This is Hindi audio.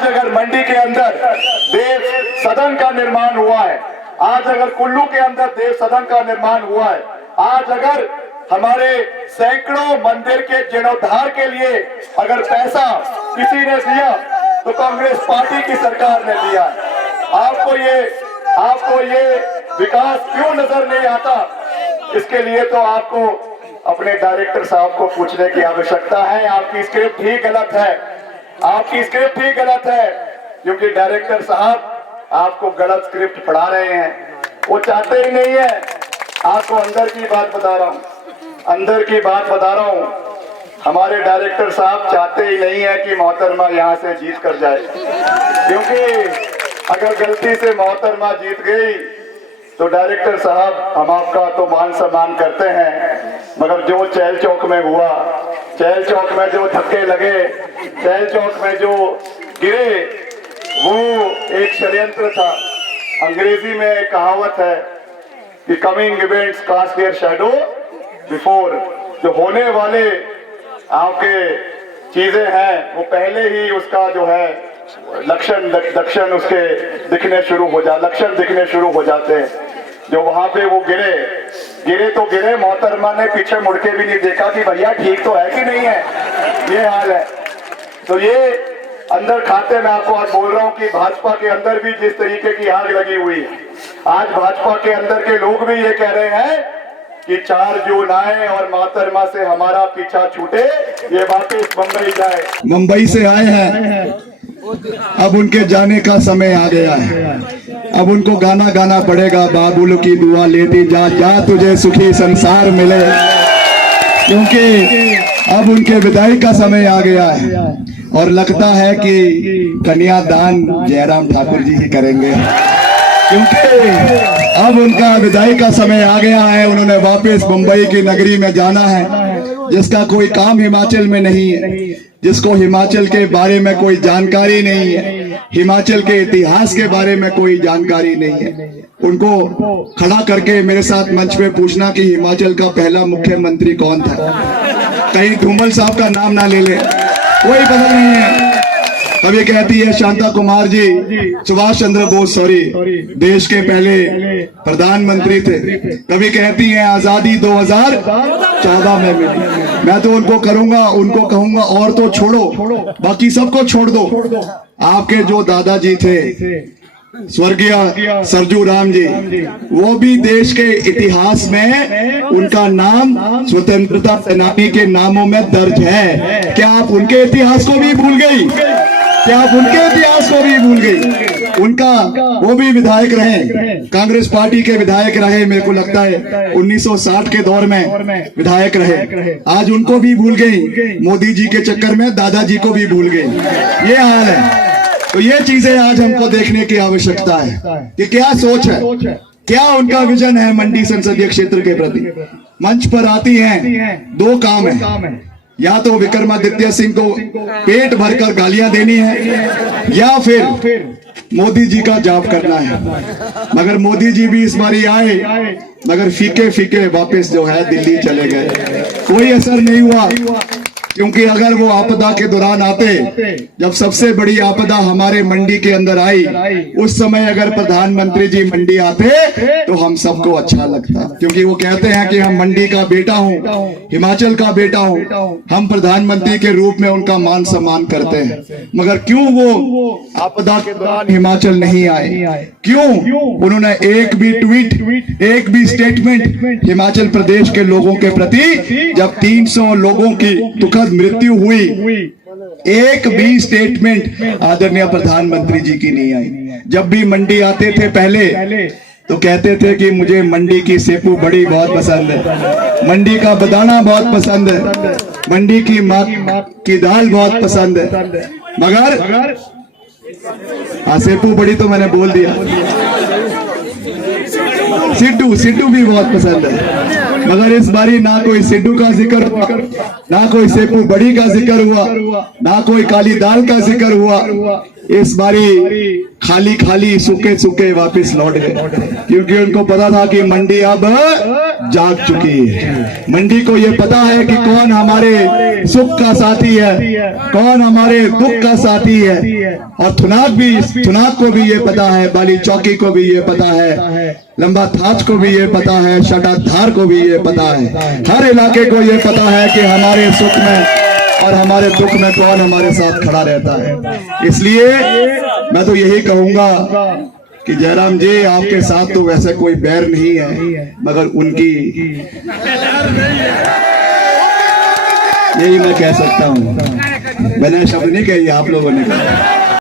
आज अगर मंडी के अंदर देव सदन का निर्माण हुआ है, आज अगर कुल्लू के अंदर देव सदन का निर्माण हुआ है, आज अगर हमारे सैकड़ों मंदिर के जीर्णोद्धार के लिए अगर पैसा किसी ने दिया तो कांग्रेस पार्टी की सरकार ने दिया। आपको ये विकास क्यों नजर नहीं आता? इसके लिए तो आपको अपने डायरेक्टर साहब को पूछने की आवश्यकता है। आपकी स्क्रिप्ट ही गलत है, आपकी स्क्रिप्ट ही गलत है, क्योंकि डायरेक्टर साहब आपको गलत स्क्रिप्ट पढ़ा रहे हैं। वो चाहते ही नहीं है। आपको अंदर की बात बता रहा हूँ, अंदर की बात बता रहा हूँ। हमारे डायरेक्टर साहब चाहते ही नहीं है कि मोहतरमा यहाँ से जीत कर जाए, क्योंकि अगर गलती से मोहतरमा जीत गई तो डायरेक्टर साहब हम आपका तो मान सम्मान करते हैं, मगर जो चहल चौक में हुआ, चहल चौक में जो धक्के लगे, चहल चौक में जो गिरे, वो एक षड्यंत्र था। अंग्रेजी में एक कहावत है कि coming events cast their shadow before. जो होने वाले आपके चीजें हैं वो पहले ही उसका जो है लक्षण उसके दिखने शुरू हो लक्षण दिखने शुरू हो जाते हैं। जो वहां पे वो गिरे तो गिरे, मोहतरमा ने पीछे मुड़ के भी नहीं देखा कि भैया ठीक तो है कि नहीं है, ये हाल है। तो ये अंदर खाते में आपको आज बोल रहा हूँ कि भाजपा के अंदर भी जिस तरीके की आग लगी हुई है, आज भाजपा के अंदर के लोग भी ये कह रहे हैं कि 4 जून आए और मोहतरमा से हमारा पीछा छूटे, ये वापस मुंबई जाए। मुंबई से आए हैं, अब उनके जाने का समय आ गया है। अब उनको गाना गाना पड़ेगा, बाबुल की दुआ लेती जा, जा तुझे सुखी संसार मिले, क्योंकि अब उनके विदाई का समय आ गया है। और लगता है कि कन्यादान जयराम ठाकुर जी ही करेंगे, क्योंकि अब उनका विदाई का समय आ गया है। उन्होंने वापस मुंबई की नगरी में जाना है, जिसका कोई काम हिमाचल में नहीं है, जिसको हिमाचल के बारे में कोई जानकारी नहीं है, हिमाचल के इतिहास के बारे में कोई जानकारी नहीं है। उनको खड़ा करके मेरे साथ मंच पे पूछना कि हिमाचल का पहला मुख्यमंत्री कौन था, कहीं धूमल साहब का नाम ना ले ले, कोई पता नहीं है। कभी कहती है शांता कुमार जी सुभाष चंद्र बोस देश के पहले प्रधानमंत्री थे, कभी कहती है आजादी 2014 में मिली। मैं तो उनको कहूंगा और तो छोड़ो, बाकी सबको छोड़ दो। आपके जो दादाजी थे स्वर्गीय सरजू राम जी, वो भी देश के इतिहास में उनका नाम स्वतंत्रता सेनानी के नामों में दर्ज है। क्या आप उनके इतिहास को भी भूल गई? क्या आप उनके इतिहास को भी भूल गई? वो भी विधायक रहे, कांग्रेस पार्टी के विधायक रहे, मेरे को लगता है 1960 के दौर में विधायक रहे। आज उनको भी भूल गई, मोदी जी के चक्कर में दादाजी को भी भूल गई। ये हाल है। तो ये चीजें आज हमको देखने की आवश्यकता है कि क्या सोच है, क्या उनका विजन है मंडी संसदीय क्षेत्र के प्रति। मंच पर आती हैं, 2 काम है, या तो विक्रमादित्य सिंह को पेट भरकर गालियां देनी है, या फिर मोदी जी का जाप करना है। मगर मोदी जी भी इस बारी आए, मगर फीके वापस जो है दिल्ली चले गए, कोई असर नहीं हुआ। क्योंकि अगर वो आपदा के दौरान आते, जब सबसे बड़ी आपदा हमारे मंडी के अंदर आई, उस समय अगर प्रधानमंत्री जी मंडी आते तो हम सबको अच्छा लगता, क्योंकि वो कहते हैं कि हम मंडी का बेटा हूँ, हिमाचल का बेटा हूँ, हम प्रधानमंत्री के रूप में उनका मान सम्मान करते हैं। मगर क्यों वो आपदा के दौरान हिमाचल नहीं आए? क्यों उन्होंने एक भी ट्वीट, एक भी स्टेटमेंट हिमाचल प्रदेश के लोगों के प्रति, जब 300 लोगों की दुखद मृत्यु हुई, एक भी स्टेटमेंट आदरणीय प्रधानमंत्री जी की नहीं आई। जब भी मंडी आते थे पहले तो कहते थे कि मुझे मंडी की सेपू बड़ी बहुत पसंद है, मंडी का बदाना बहुत पसंद है, मंडी की माँ की दाल बहुत पसंद है। मगर सेपू बड़ी तो मैंने बोल दिया, सिड्डू भी बहुत पसंद है। मगर इस बारी ना कोई सिड्डू का जिक्र हुआ, ना कोई सेपू बड़ी का जिक्र हुआ, ना कोई काली दाल का जिक्र हुआ। इस बारी खाली खाली सूखे सूखे वापस लौट गए, क्योंकि उनको पता था कि मंडी अब जाग चुकी है। मंडी को ये पता है कि कौन हमारे सुख का साथी है, कौन हमारे दुख का साथी है। और थुनाक को भी ये पता है, बाली चौकी को भी ये पता है, लंबा थाच को भी ये पता है, शटाधार को भी ये पता है, हर इलाके को ये पता है कि हमारे सुख में और हमारे दुख में कौन हमारे साथ खड़ा रहता है। इसलिए मैं तो यही कहूंगा कि जयराम जी, आपके साथ तो वैसे कोई बैर नहीं है, मगर उनकी यही मैं कह सकता हूं। मैंने शब्द नहीं कही, आप लोगों ने कहा।